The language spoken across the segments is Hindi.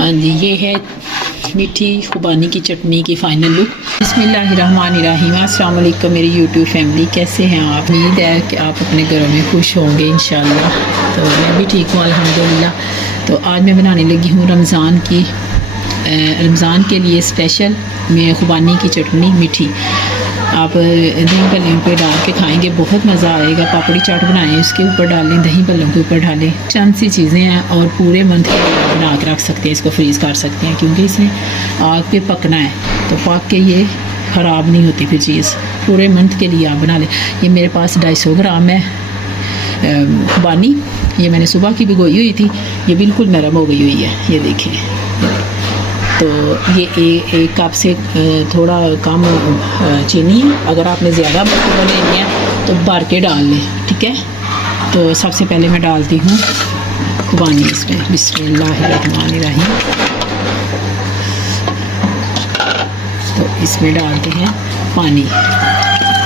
हाँ जी, ये है मीठी खुबानी की चटनी की फ़ाइनल लुक। बिस्मिल्लाहिर्रहमानिर्रहीम। अस्सलाम वालेकुम मेरी यूट्यूब फैमिली, कैसे हैं आप? उम्मीद है कि आप अपने घरों में खुश होंगे इंशाल्लाह। तो मैं भी ठीक हूँ अल्हम्दुलिल्लाह। तो आज मैं बनाने लगी हूँ रमज़ान के लिए स्पेशल मैं खुबानी की चटनी मीठी। आप दही भल्लों पे डाल के खाएंगे, बहुत मज़ा आएगा। पापड़ी चाट बनाएं, उसके ऊपर डालें, दही भल्लों के ऊपर डालें। चंद सी चीज़ें हैं और पूरे मंथ के लिए बना के रख सकते हैं, इसको फ्रीज़ कर सकते हैं क्योंकि इसमें आग पे पकना है। तो पक के ये ख़राब नहीं होती फिर चीज़, पूरे मंथ के लिए आप बना लें। ये मेरे पास 250 ग्राम है खुबानी। ये मैंने सुबह की भिगोई हुई थी, ये बिल्कुल नरम हो गई हुई है, ये देखें। तो ये एक कप से थोड़ा कम चीनी है। अगर आपने ज़्यादा लेनी है तो भर के डाल लें, ठीक है। तो सबसे पहले मैं डालती हूँ खुबानी इसमें। बिस्मिल्लाहिर्रहमानिर्रहीम। तो इसमें डालते हैं पानी।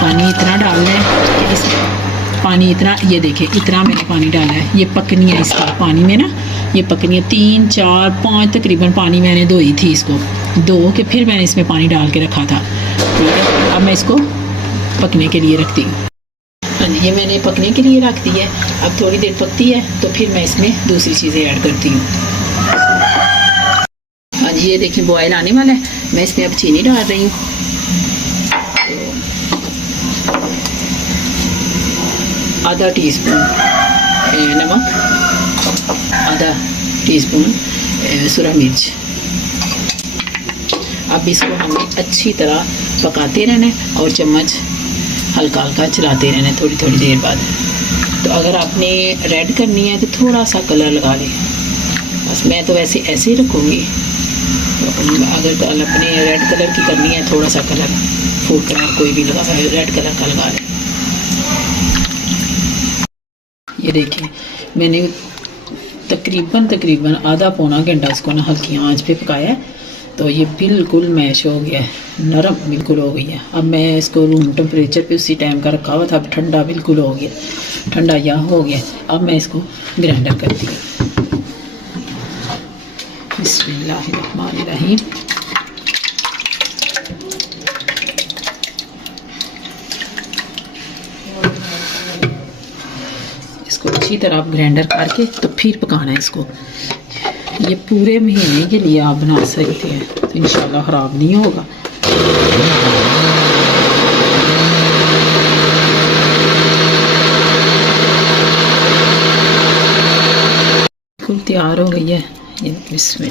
पानी इतना डालना है कि इसमें पानी इतना, ये देखें इतना मैंने पानी डाला है। ये पकनी है इसका पानी में ना, ये पकनी है 3 4 5 तकरीबन पानी मैंने धोई थी इसको, धो के फिर मैंने इसमें पानी डाल के रखा था, ठीक है। अब मैं इसको पकने के लिए रखती हूँ। हाँ जी, ये मैंने पकने के लिए रख दी है। अब थोड़ी देर पकती है तो फिर मैं इसमें दूसरी चीज़ें ऐड करती हूँ। हाँ जी, ये देखिए बॉयल आने वाला है। मैं इसमें अब चीनी डाल रही हूँ। आधा टीस्पून नमक, आधा टीस्पून सुरख मिर्च। अब इसको हमें अच्छी तरह पकाते रहना है और चम्मच हल्का हल्का चलाते रहना है थोड़ी थोड़ी देर बाद। तो अगर आपने रेड करनी है तो थोड़ा सा कलर लगा लें, बस मैं तो वैसे ऐसे ही रखूँगी। तो अगर अपने रेड कलर की करनी है, थोड़ा सा कलर फूड कलर कोई भी लगा, रेड कलर का लगा लें। ये देखिए मैंने तकरीबन आधा पौना घंटा इसको ना हल्की आंच पे पकाया है। तो ये बिल्कुल मैश हो गया है, नरम बिल्कुल हो गई है। अब मैं इसको रूम टेम्परेचर पे उसी टाइम का रखा हुआ था, अब ठंडा बिल्कुल हो गया, ठंडा या हो गया। अब मैं इसको ग्राइंडर करती हूँ। बिस्मिल्लाहिर्रहमानिर्रहीम। इसको अच्छी तरह आप ग्राइंडर करके तो फिर पकाना है इसको। ये पूरे महीने के लिए आप बना सकते हैं, तो इंशाल्लाह ख़राब नहीं होगा। बिल्कुल तैयार हो गई है ये इसमें।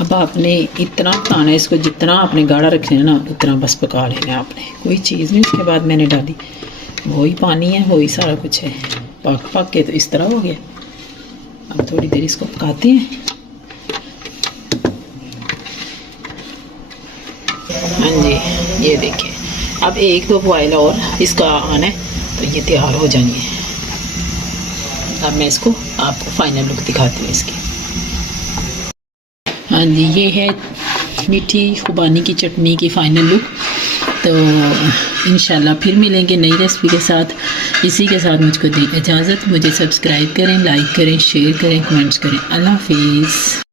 अब आपने इतना पकाना है इसको, जितना आपने गाढ़ा रखना है ना उतना बस पका लेना है आपने, कोई चीज़ नहीं उसके बाद मैंने डाली। वही पानी है, वही सारा कुछ है। पक के तो इस तरह हो गया। अब थोड़ी देर इसको पकाते हैं। हाँ जी, ये देखिए अब 1-2 बॉयल और इसका आना है तो ये तैयार हो जाएंगे। अब मैं इसको आपको फाइनल लुक दिखाती हूँ इसकी। हाँ जी, ये है मीठी खुबानी की चटनी की फ़ाइनल लुक। तो इंशाल्लाह फिर मिलेंगे नई रेसिपी के साथ। इसी के साथ मुझको दें इजाज़त। मुझे सब्सक्राइब करें, लाइक करें, शेयर करें, कमेंट्स करें। अल्लाह हाफिज़।